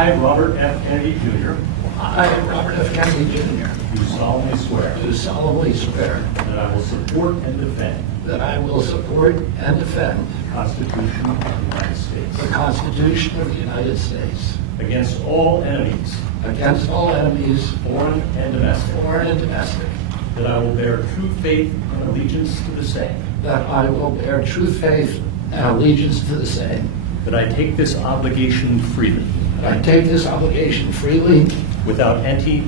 I, Robert F. Kennedy Jr., I, Robert F. Kennedy Jr., do solemnly swear do solemnly swear that I will support and defend that I will support and defend the Constitution of the United States the Constitution of the United States against all enemies, against all enemies, foreign and domestic, foreign and domestic, that I will bear true faith and allegiance to the same, that I will bear true faith and allegiance to the same, that I take this obligation freely, that I take this obligation freely without any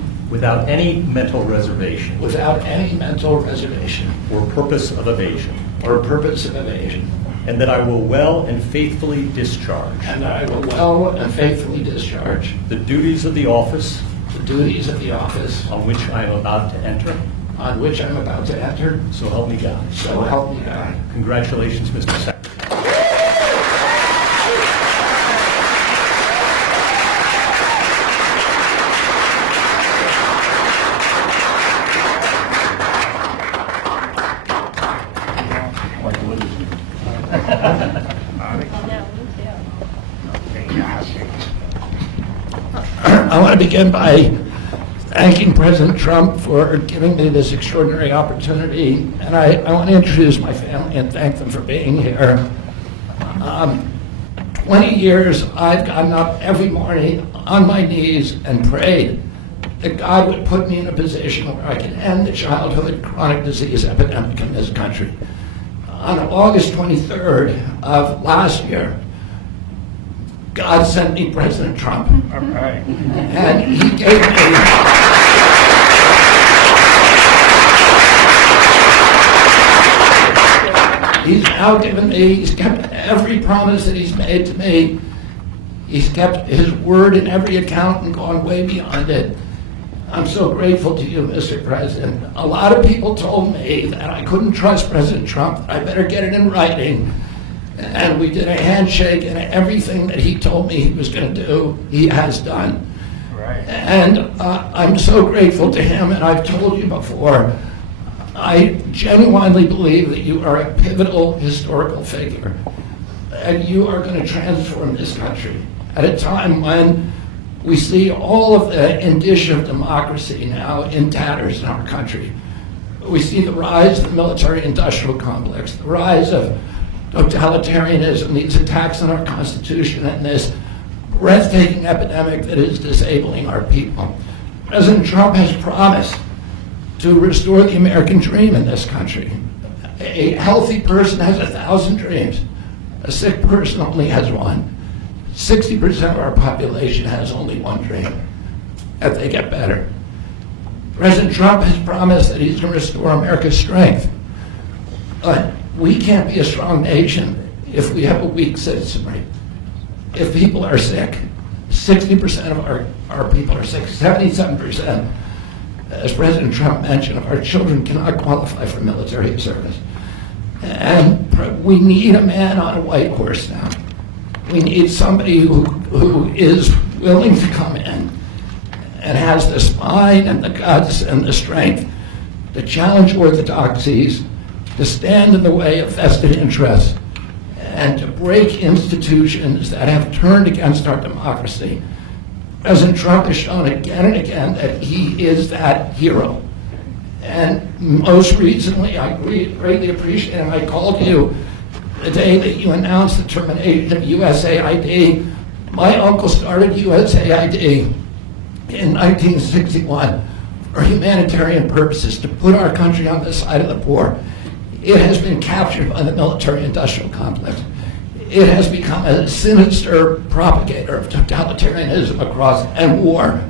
mental reservation without any mental reservation or purpose of evasion, or purpose of evasion, and that I will well and faithfully discharge and that I will well and faithfully discharge the duties of the office the duties of the office on which I am about to enter. on which I'm about to enter. So help me God. So help me God. Congratulations, Mr. Secretary. I want to begin by thanking President Trump for giving me this extraordinary opportunity, and I want to introduce my family and thank them for being here. 20 years, I've gotten up every morning on my knees and prayed that God would put me in a position where I can end the childhood chronic disease epidemic in this country. On August 23rd of last year, God sent me President Trump. All right. And he gave me he's now given me, he's kept every promise that he's made to me. He's kept his word in every account and gone way beyond it. I'm so grateful to you, Mr. President. A lot of people told me that I couldn't trust President Trump, I better get it in writing. And we did a handshake, and everything that he told me he was going to do, he has done. Right. And I'm so grateful to him, and I've told you before, I genuinely believe that you are a pivotal historical figure, and you are going to transform this country at a time when we see all of the indicia of democracy now in tatters in our country. We see the rise of the military-industrial complex, the rise of totalitarianism, these attacks on our Constitution, and this breathtaking epidemic that is disabling our people. President Trump has promised to restore the American dream in this country. A healthy person has 1,000 dreams. A sick person only has one. 60% of our population has only one dream, that they get better. President Trump has promised that he's going to restore America's strength. But we can't be a strong nation if we have a weak citizenry. If people are sick, 60% of our people are sick, 77%, as President Trump mentioned, of our children cannot qualify for military service. And we need a man on a white horse now. We need somebody who is willing to come in and has the spine and the guts and the strength to challenge orthodoxies, to stand in the way of vested interests, and to break institutions that have turned against our democracy. President Trump has shown again and again that he is that hero. And most recently, I greatly appreciate, and I called you the day that you announced the termination of USAID. My uncle started USAID in 1961 for humanitarian purposes, to put our country on the side of the poor. It has been captured by the military-industrial complex. It has become a sinister propagator of totalitarianism and war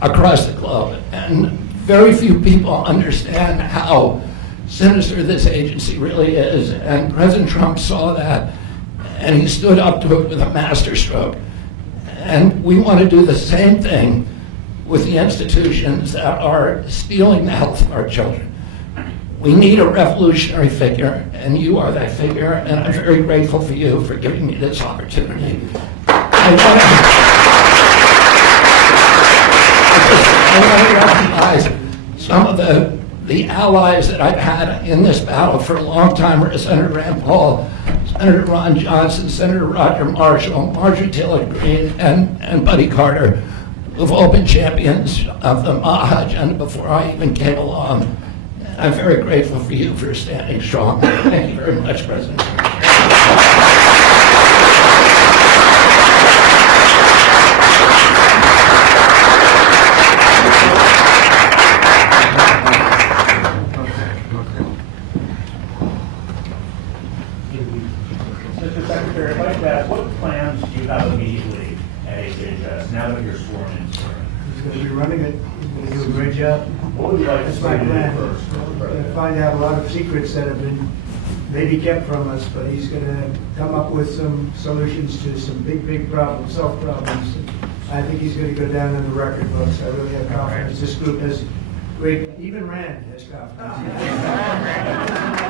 across the globe. And very few people understand how sinister this agency really is. And President Trump saw that, and he stood up to it with a masterstroke. And we want to do the same thing with the institutions that are stealing the health of our children. We need a revolutionary figure, and you are that figure, and I'm very grateful for you for giving me this opportunity. I want to recognize some of the allies that I've had in this battle for a long time. Senator Rand Paul, Senator Ron Johnson, Senator Roger Marshall, Marjorie Taylor Greene, and Buddy Carter, who've all been champions of the MAHA agenda before I even came along. I'm very grateful for you for standing strong. Thank you very much, President. Mr. Secretary, I'd like to ask, what plans do you have immediately at HHS now that you're sworn in, sir? He's going to be running it. He's going to do a great job. What would you like to That's see my him do plan. first? We're going to find out a lot of secrets that have been maybe kept from us, but he's going to come up with some solutions to some big problems, self problems. I think he's going to go down in the record books. I really have confidence. This group has great, even Rand has confidence.